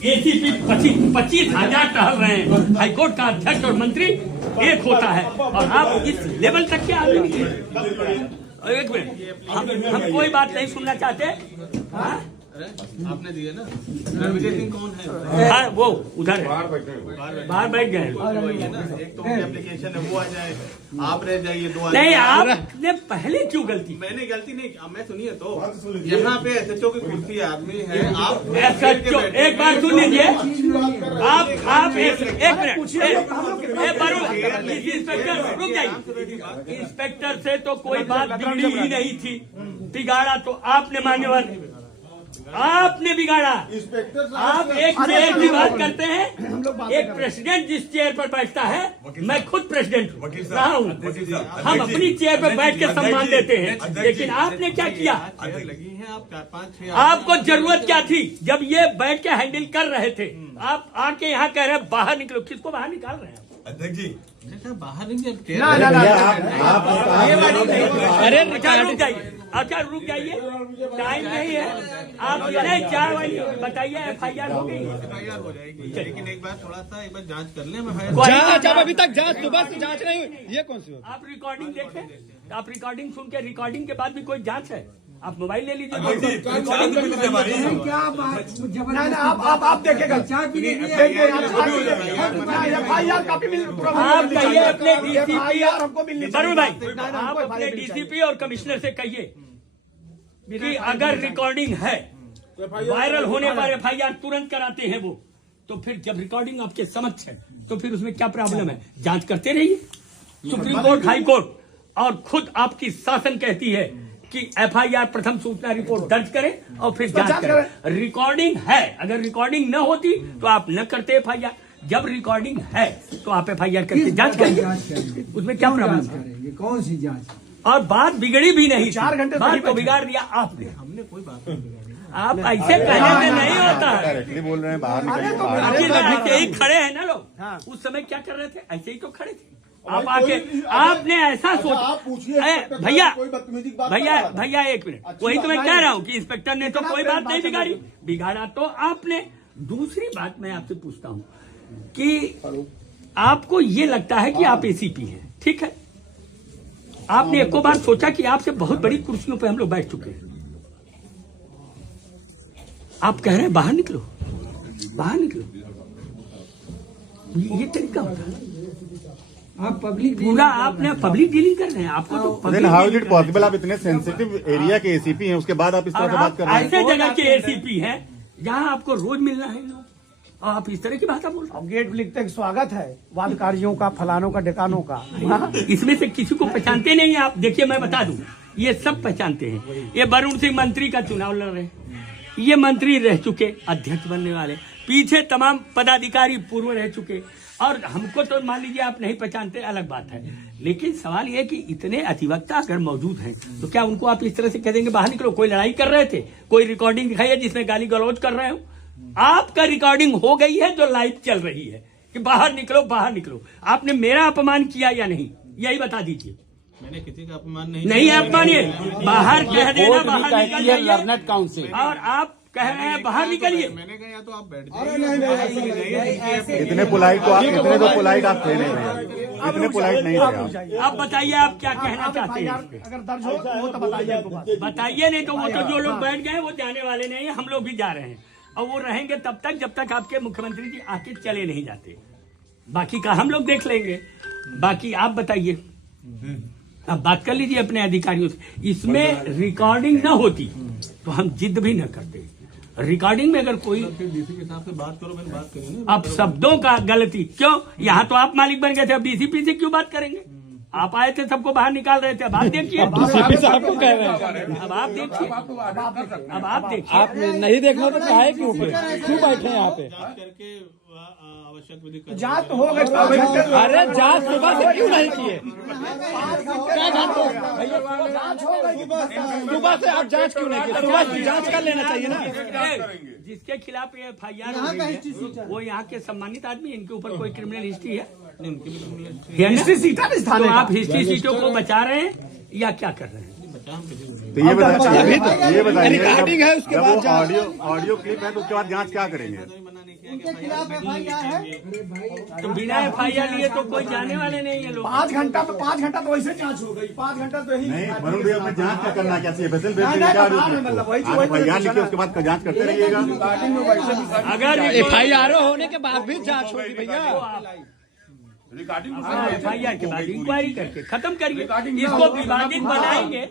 ACP 25,000 टहल रहे हैं। हाईकोर्ट का अध्यक्ष और मंत्री एक होता है और आप इस लेवल तक के आदमी हैं। एक मिनट, हम कोई बात नहीं सुनना चाहते। आपने दिए ना, रणविजय सिंह कौन है? हाँ, वो उधर बाहर बैठ गए। एक तो एप्लीकेशन है वो आ जाए, आप रह जाइए, दो नहीं, आपने पहले क्यों गलती? मैंने गलती नहीं, मैं सुनिए तो यहाँ पे एसएचओ की कुर्सी आदमी है, आप एसएचओ एक बार सुन लीजिए। आप एक मिनट, इंस्पेक्टर रुक जाइए। इंस्पेक्टर से तो कोई बात बिगड़ी ही नहीं थी, बिगाड़ा तो आपने मान्यवर, आपने बिगाड़ा। आप एक चेयर की बात करते हैं, एक प्रेसिडेंट जिस चेयर पर बैठता है, मैं खुद प्रेसिडेंट रहा हूँ, हम अपनी चेयर पर बैठ के सम्मान देते हैं, लेकिन आपने क्या किया? लगी है आप 4-5-6 आपको जरूरत क्या थी जब ये बैठ के हैंडल कर रहे थे? आप आके यहाँ कह रहे हैं बाहर निकलो, किसको बाहर निकाल रहे हैं? अध्यक्ष जी बाहर नहीं, अरे रुक जाइए, अच्छा रुक जाइए, टाइम नहीं है। आप नहीं 4 बजे बताइए, FIR हो गई? FIR हो जाएगी, लेकिन एक बार जांच कर लें। जांच अब अभी तक जांच सुबह से जांच नहीं हुई, ये कौन सी बात? आप रिकॉर्डिंग देखें, आप रिकॉर्डिंग सुन के, रिकॉर्डिंग के बाद भी कोई जांच है? आप मोबाइल ले लीजिए। आप देखेगा आप कहिए अपने DCP, वरुण भाई, आप अपने DCP और कमिश्नर से कहिए कि अगर रिकॉर्डिंग है, वायरल होने पर FIR तुरंत कराते हैं वो, तो फिर जब रिकॉर्डिंग आपके समक्ष है तो फिर उसमें क्या प्रॉब्लम है? जांच करते रहिए। सुप्रीम कोर्ट, हाई कोर्ट और खुद आपकी शासन कहती है कि FIR प्रथम सूचना रिपोर्ट दर्ज करें और फिर जांच करें। रिकॉर्डिंग है, अगर रिकॉर्डिंग न होती तो आप न करते FIR, जब रिकॉर्डिंग है तो आप FIR करके जांच करेंगे, उसमें क्या प्रॉब्लम है? कौन सी जांच? और बात बिगड़ी भी नहीं, 4 घंटे बात को बिगाड़ दिया आपने। हमने कोई बात नहीं बिगाड़ी। आप ऐसे कहने से नहीं होता है। डायरेक्टली बोल रहे हैं बाहर निकलिए। ऐसे ही खड़े हैं ना लोग, उस समय क्या कर रहे थे? ऐसे ही तो खड़े थे। आप आके आपने ऐसा सोचा, भैया एक मिनट, वही तो मैं कह रहा हूँ कि इंस्पेक्टर ने तो कोई बात नहीं बिगाड़ी, बिगाड़ा तो आपने। दूसरी बात मैं आपसे पूछता हूँ कि आपको ये लगता है कि आप ACP हैं, ठीक है, आपने एको बार सोचा कि आपसे बहुत बड़ी कुर्सियों पे हम लोग बैठ चुके हैं, आप कह रहे हैं बाहर निकलो, बाहर निकलो, ये तरीका होता है? आप पब्लिक पूरा आपने पब्लिक डीलिंग कर रहे हैं, आपको तो हाउ इज इट पॉसिबल? आप इतने सेंसिटिव एरिया के ACP हैं, उसके बाद आप इस तरह से बात कर रहे हैं। ऐसे जगह के ACP हैं जहां आपको रोज मिलना है और आप इस तरह की भाषा बोल रहे हैं। गेट लिखते हैं स्वागत है वादकारियों का, फलानों का, डेकानों का। इसमें से किसी को पहचानते नहीं आप। देखिए मैं बता दूं, ये सब पहचानते हैं। ये वरुण सिंह मंत्री का चुनाव लड़ रहे हैं, ये मंत्री रह चुके, अध्यक्ष बनने वाले, पीछे तमाम पदाधिकारी पूर्व रह चुके, और हमको तो मान लीजिए आप नहीं पहचानते, अलग बात है। लेकिन सवाल यह कि इतने अधिवक्ता अगर मौजूद हैं तो क्या उनको आप इस तरह से कह देंगे बाहर निकलो? कोई लड़ाई कर रहे थे, कोई रिकॉर्डिंग दिखाई है जिसमें गाली गलौज कर रहे हो? आपका रिकॉर्डिंग हो गई है जो लाइव चल रही है कि बाहर निकलो, बाहर निकलो। आपने मेरा अपमान किया या नहीं, यही बता दीजिए। मैंने किसी का अपमान नहीं अपमानिए, बाहर कह देना, बाहर निकल जाइए। लर्नेड काउंसिल और आप कह रहे हैं बाहर निकलिए। मैंने कहा या तो आप बैठ जाइए। इतने पोलाइट तो आप, इतने तो पोलाइट आप थे नहीं भैया, इतने पोलाइट नहीं थे आप। अब बताइए आप क्या कहना चाहते हैं? अगर दर्ज हो तो बताइए। बताइए, नहीं तो वो तो जो लोग बैठ गए वो जाने वाले नहीं, हम लोग भी जा रहे हैं और वो रहेंगे तब तक जब तक आपके मुख्यमंत्री जी आके चले नहीं जाते। बाकी का हम लोग देख लेंगे। बाकी आप बताइए, अब बात कर लीजिए अपने अधिकारियों से। इसमें रिकॉर्डिंग न होती तो हम जिद भी न करते। रिकॉर्डिंग में अगर कोई डीसी के साथ बात करो, मैंने बात करी। अब शब्दों का गलती क्यों? यहाँ तो आप मालिक बन गए थे, अब DCP से क्यों बात करेंगे? आप आए थे, सबको बाहर निकाल रहे थे। अब आप देखिए, DCP साहब को कह रहे हैं, अब आप देखिए, अब आप देखिए। आप नहीं देखना तो काहे क्यों बैठे हैं यहाँ पे? करके आवश्यक विधि जांच तो हो गई। अरे जांच सुबह से क्यों नहीं किए? सुबह से आप जांच क्यों नहीं किए? सुबह से जांच कर लेना चाहिए ना। जिसके खिलाफ ये FIR हुई है वो यहाँ के सम्मानित आदमी, इनके ऊपर कोई क्रिमिनल हिस्ट्री है? हिस्ट्री सीटा तो आप हिस्ट्री सीटों को बचा रहे हैं या क्या कर रहे हैं? तो ये बताइए रिकॉर्डिंग है, उसके बाद जांच। ऑडियो क्लिप है तो उसके बाद जांच क्या करेंगे? उनके खिलाफ FIR है। तो बिना FIR लिए तो कोई जाने वाले नहीं है लोग। 5 घंटा तो वैसे जांच हो गई। 5 घंटा तो यही नहीं वरुण भैया, अपने जांच क्या करना क्या चाहिए? फैसल नहीं, मतलब वही चीज़- FIR लिखिए, उसके बाद जांच करते रहिएगा। अगर FIR होने के बाद भी जांच होगी भैया। FIR के बाद इंक्वायरी करके खत्म करिए। इसको विवादित बनाएंगे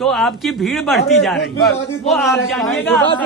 तो आपकी भीड़ बढ़ती जा रही है, वो आप जानिएगा, और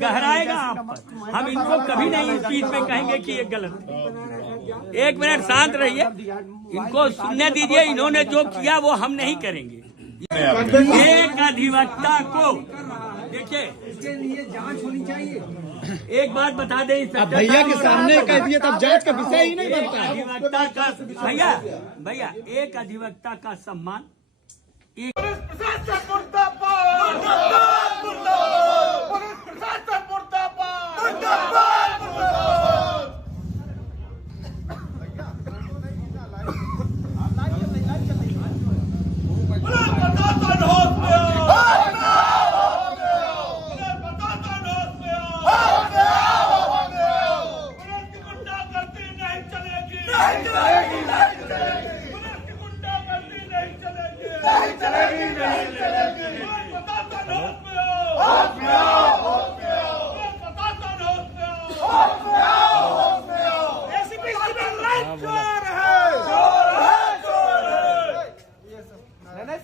गहराएगा आप पर। हम इनको कभी नहीं इस चीज में कहेंगे कि ये गलत है। 1 मिनट शांत रहिए, इनको सुनने दीजिए। इन्होंने जो किया वो हम नहीं करेंगे। एक अधिवक्ता को देखिए, इसके लिए जांच होनी चाहिए। एक बात बता दें, अब भैया के सामने कह दिए तब जांच का विषय ही नहीं बनता है। अधिवक्ता का भैया एक अधिवक्ता का सम्मान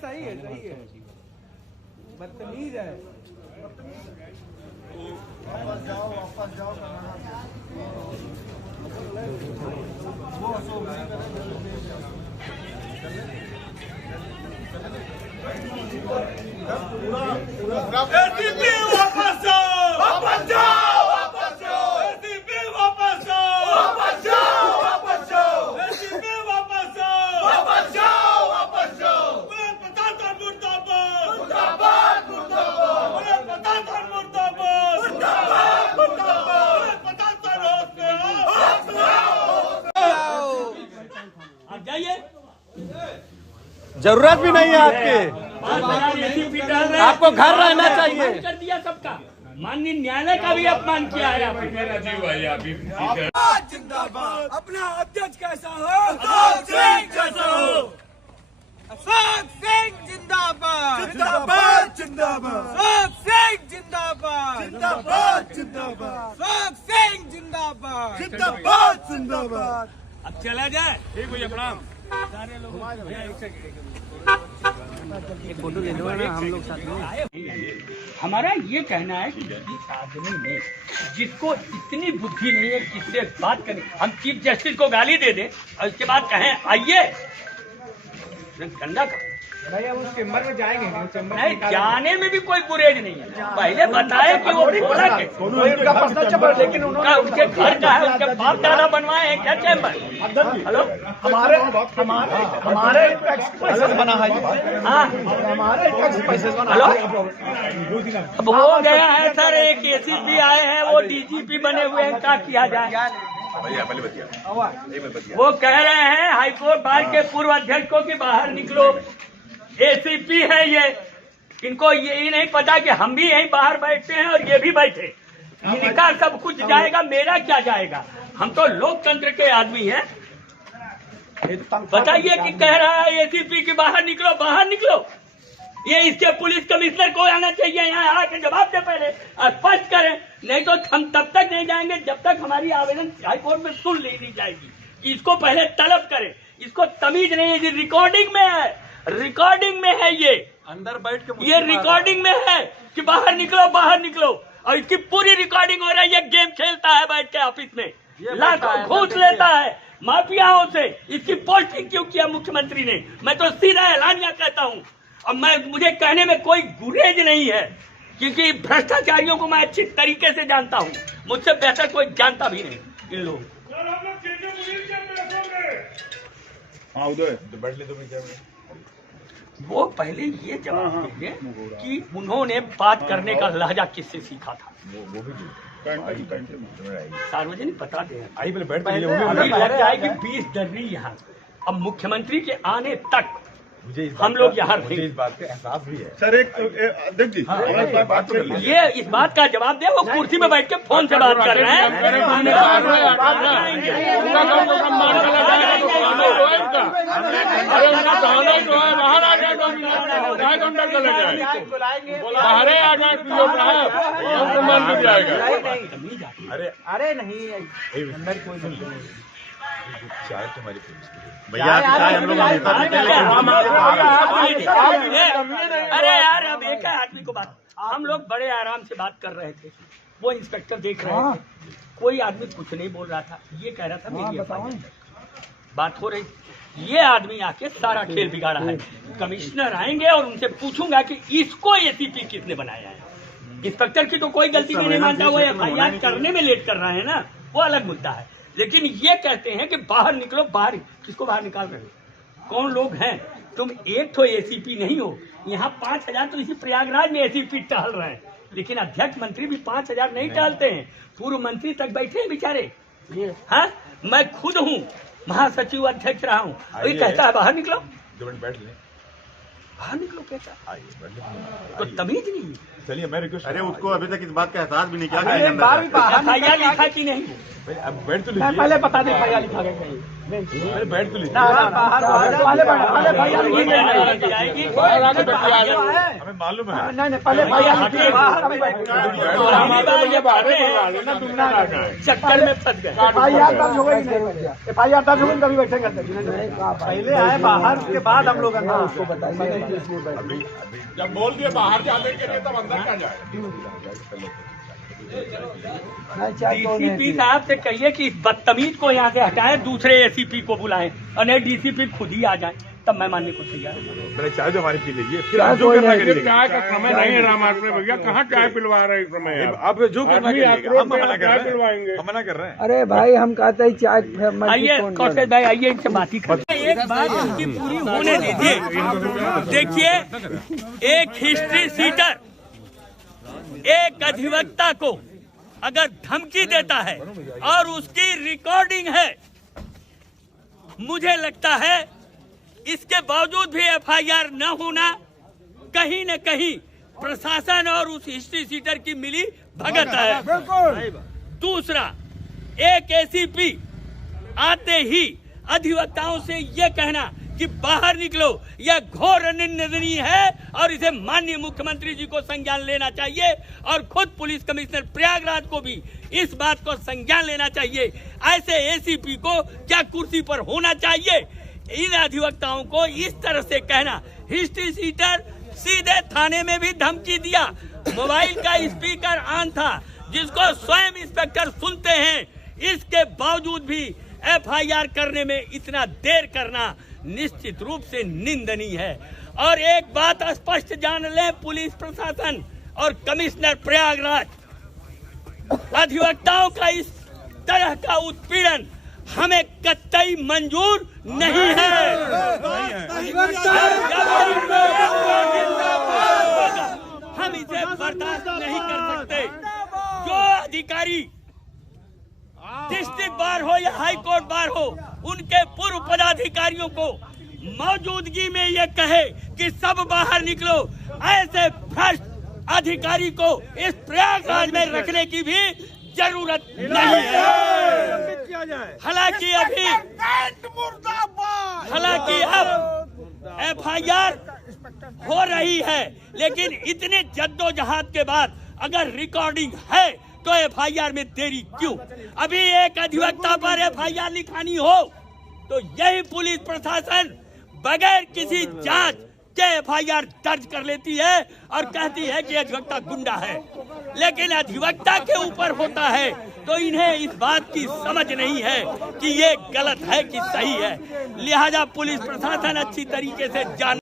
सही है बदतमीज है। वापस जाओ जरूरत भी नहीं है आपके, आपको घर रहना चाहिए। कर दिया सबका, माननीय न्यायालय का भी अपमान किया है आपने। अपना अध्यक्ष कैसा हो, अशोक सिंह जिंदाबाद, जिंदाबाद जिंदाबाद, अशोक सिंह जिंदाबाद, जिंदाबाद जिंदाबाद, अशोक सिंह जिंदाबाद, जिंदाबाद जिंदाबाद। अब चला जाए। ठीक भैया, प्रणाम। सारे लोग एक फोटो ले लो ना, हम लोग साथ में। हमारा ये कहना है कि जिस आदमी ने, जिसको इतनी बुद्धि नहीं है किससे बात करें, हम चीफ जस्टिस को गाली दे दें और उसके बाद कहें आइए, गंदा का भैया उस चेम्बर में जाएंगे, नहीं जाने में भी कोई गुरेज नहीं है। पहले बताए कि वो बोला के उनका पर्सनल चेम्बर, लेकिन उन्होंने उनके घर का है, उनके बाप दादा बनवाए हैं क्या चैम्बर? हेलो, हमारे टैक्स पैसे बना है। हाँ, हमारे टैक्स पैसे बना। हेलो, अब हो गया है सर, एक ACP आए हैं, वो DGP बने हुए हैं, क्या किया जाए? वो कह रहे हैं हाईकोर्ट बार के पूर्व अध्यक्ष को कि बाहर निकलो, ACP है ये, इनको यही नहीं पता कि हम भी यहीं बाहर बैठते हैं और ये भी बैठे। इनका सब कुछ जाएगा, मेरा क्या जाएगा? हम तो लोकतंत्र के आदमी हैं। बताइए कि कह रहा है ACP कि बाहर निकलो, बाहर निकलो। ये इसके पुलिस कमिश्नर को आना चाहिए, यहाँ आके जवाब दे पहले, स्पष्ट करें, नहीं तो हम तब तक नहीं जाएंगे जब तक हमारी आवेदन हाईकोर्ट में सुन ली जाएगी। इसको पहले तलब करें, इसको तमीज नहीं है, ये रिकॉर्डिंग में है, रिकॉर्डिंग में है, ये अंदर बैठ के ये रिकॉर्डिंग में है कि बाहर निकलो, बाहर निकलो, और इसकी पूरी रिकॉर्डिंग हो रही है। ये गेम खेलता है बैठ के ऑफिस में, लाखों घूस लेता है माफियाओं से। इसकी पोस्टिंग क्यों किया मुख्यमंत्री ने? मैं तो सीधा ऐलानिया कहता हूँ, और मुझे कहने में कोई गुरेज नहीं है, क्योंकि भ्रष्टाचारियों को मैं अच्छी तरीके से जानता हूँ, मुझसे बेहतर कोई जानता भी नहीं इन लोग। वो पहले ये जवाब दीजिए कि उन्होंने बात करने का लहजा किससे सीखा था? सार्वजनिक बता दें, अभी लग जाएगी 20 दर्री यहाँ। अब मुख्यमंत्री के आने तक हम लोग यहाँ रहेंगे। इस बात का एहसास भी है सर एक अध्यक्ष जी बात तो कर ये इस बात का जवाब दे, वो कुर्सी में बैठ के फोन से बात कर रहे हैं। अरे नहीं अंदर कोई चाय तुम्हारी भैया चाय हम लोग अरे यार अब एक है आदमी को बात, हम लोग बड़े आराम से बात कर रहे थे, वो इंस्पेक्टर देख रहे थे, कोई आदमी कुछ नहीं बोल रहा था, ये कह रहा था मेरी बात हो रही, ये आदमी आके सारा खेल बिगाड़ा है। कमिश्नर आएंगे और उनसे पूछूंगा कि इसको एसीपी किसने बनाया है। इंस्पेक्टर की तो कोई गलती नहीं मानता, वो एफआईआर करने में लेट कर रहे हैं ना, वो अलग मुद्दा है। लेकिन ये कहते हैं कि बाहर निकलो, बाहर किसको बाहर निकाल रहे हो? कौन लोग हैं? तुम एक तो एसीपी नहीं हो, यहाँ 5000 तो इसी प्रयागराज में एसीपी टहल रहे हैं, लेकिन अध्यक्ष मंत्री भी 5000 नहीं टहलते हैं, पूर्व मंत्री तक बैठे हैं बेचारे। हाँ, मैं खुद हूँ महासचिव अध्यक्ष रहा हूँ, वही कहता है बाहर निकलो, बैठ लें, बाहर निकलो कहता, तो तमीज नहीं। चलिए मैं रिक्वेस्ट, अरे उसको अभी तक इस बात का एहसास भी नहीं किया। एफआईआर लिखा कि नहीं? अब बैठ तो लीजिए, पहले बता दे एफआईआर लिखा गया नहीं। अरे बैठ तो लीजिए, हमें मालूम है। नहीं पहले चक्कर में फंस गए। एफआईआर दर्ज हो गई नहीं, एफआईआर दर्ज हो गई तभी बैठेंगे। पहले आए बाहर, उसके बाद हम लोग अंदर उसको बताएंगे। जब बोल दिए बाहर जाने के लिए तब अंदर क्या जाए। डीसीपी साहब से कहिए कि इस बदतमीज को यहाँ से हटाएं, दूसरे एसीपी को बुलाएं, और नहीं डीसीपी खुद ही आ जाए, तब मैं मानने को तैयार हूँ। मैंने चाय जो हमारी पी लीजिए, फिर चाय जो करना करिए। चाय का समय नहीं है राम आदमी भैया, कहाँ चाय पिलवा रहे हैं इस समय? अब जो करना करिए, हम मना कर चाय रहे पिलवाएंगे। हैं, हम मना कर रहे हैं। अरे भाई हम कहते हैं चाय। आइए कौशल भाई, आइए इनसे बात ही करते हैं। एक बात उनकी पूरी होने दीजिए। देखिए, एक हिस्ट्री सीटर एक अधिवक्ता को अगर धमकी देता है और उसकी रिकॉर्डिंग है, मुझे लगता है इसके बावजूद भी एफआईआर न होना कहीं न कहीं प्रशासन और उस हिस्ट्री सीटर की मिली भगत है। दूसरा, एक एसीपी आते ही अधिवक्ताओं से यह कहना कि बाहर निकलो, यह घोर निंदनीय है और इसे माननीय मुख्यमंत्री जी को संज्ञान लेना चाहिए, और खुद पुलिस कमिश्नर प्रयागराज को भी इस बात को संज्ञान लेना चाहिए। ऐसे एसीपी को क्या कुर्सी पर होना चाहिए? इन अधिवक्ताओं को इस तरह से कहना, हिस्ट्री सीटर सीधे थाने में भी धमकी दिया, मोबाइल का स्पीकर ऑन था जिसको स्वयं इंस्पेक्टर सुनते हैं, इसके बावजूद भी एफआईआर करने में इतना देर करना निश्चित रूप से निंदनीय है। और एक बात स्पष्ट जान लें, पुलिस प्रशासन और कमिश्नर प्रयागराज, अधिवक्ताओं का इस तरह का उत्पीड़न हमें कतई मंजूर नहीं है। हम इसे बर्दाश्त नहीं कर सकते। जो अधिकारी डिस्ट्रिक्ट बार हो या हाई कोर्ट बार हो, उनके पूर्व पदाधिकारियों को मौजूदगी में ये कहे कि सब बाहर निकलो, ऐसे भ्रष्ट अधिकारी को इस प्रयागराज में रखने की भी जरूरत नहीं है। हालांकि अब एफआईआर हो रही है, लेकिन इतने जद्दोजहद के बाद अगर रिकॉर्डिंग है तो एफआईआर में देरी क्यों? अभी एक अधिवक्ता पर एफआईआर लिखानी हो तो यही पुलिस प्रशासन बगैर किसी जांच के एफआईआर दर्ज कर लेती है और कहती है कि अधिवक्ता गुंडा है, लेकिन अधिवक्ता के ऊपर होता है तो इन्हें इस बात की समझ नहीं है कि ये गलत है कि सही है। लिहाजा पुलिस प्रशासन अच्छी तरीके से जान